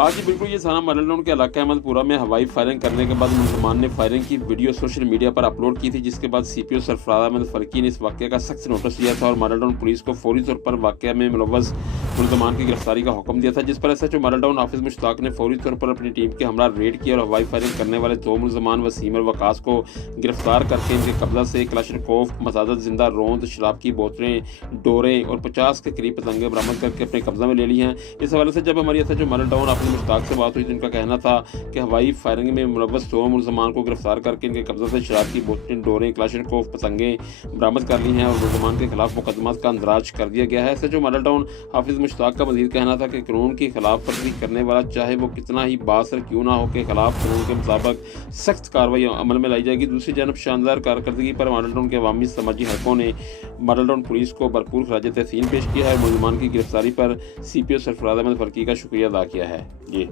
आज जी बिल्कुल ये थाना मॉडल टाउन के इलाका अहमदपुरा में हवाई फायरिंग करने के बाद मुलजमान ने फायरिंग की वीडियो सोशल मीडिया पर अपलोड की थी, जिसके बाद सीपीओ सरफराज अहमद फरकी ने इस वाक़े का सख्त नोटिस लिया था और मॉडल टाउन पुलिस को फौरी तौर पर वाक़े में मुलव्वस मुलजमान की गिरफ्तारी का हुक्म दिया था। जिस पर एसएचओ मॉडल टाउन हाफिज मुश्ताक ने फौरी तौर पर अपनी टीम के हमरा रेड किया और हवाई फायरिंग करने वाले 2 मुलजमान वसीम और वकास को गिरफ्तार करके इनके कब्जा से क्लाशनकोफ, मसादत जिंदा रोंद, शराब की बोतलें, डोरे और 50 के करीब पतंगे बरामद करके अपने कब्जा में ले ली हैं। इस हवाले से जब हमारी एसएचओ मॉडल टाउन हाफिज मुश्ताक से बात हुई तो इनका कहना था कि हवाई फायरिंग में मुलव्वस 2 मुलजमान को गिरफ्तार करके इनके कब्जा से शराब की बोतलें, डोरें, क्लाशनकोफ, पतंगे बरामद कर ली हैं और मुलजमान के खिलाफ मुकदमा का अंदराज कर दिया गया है। एसएचओ मॉडल टाउन हाफिज मुश्ताक का मजीद कहना था कि कानून की खिलाफ वर्जी करने वाला चाहे वो कितना ही बासर क्यों ना हो के खिलाफ कानून के मुताबिक सख्त कार्रवाई अमल में लाई जाएगी। दूसरी जानब शानदार कारकर्दगी पर मॉडल टाउन के अवामी समाजी हलकों ने मॉडल टाउन पुलिस को भरपूर खराज तहसीन पेश किया है और मुलजमान की गिरफ्तारी पर सीपीओ सरफराज अहमद फरकी का शुक्रिया अदा किया है। जी।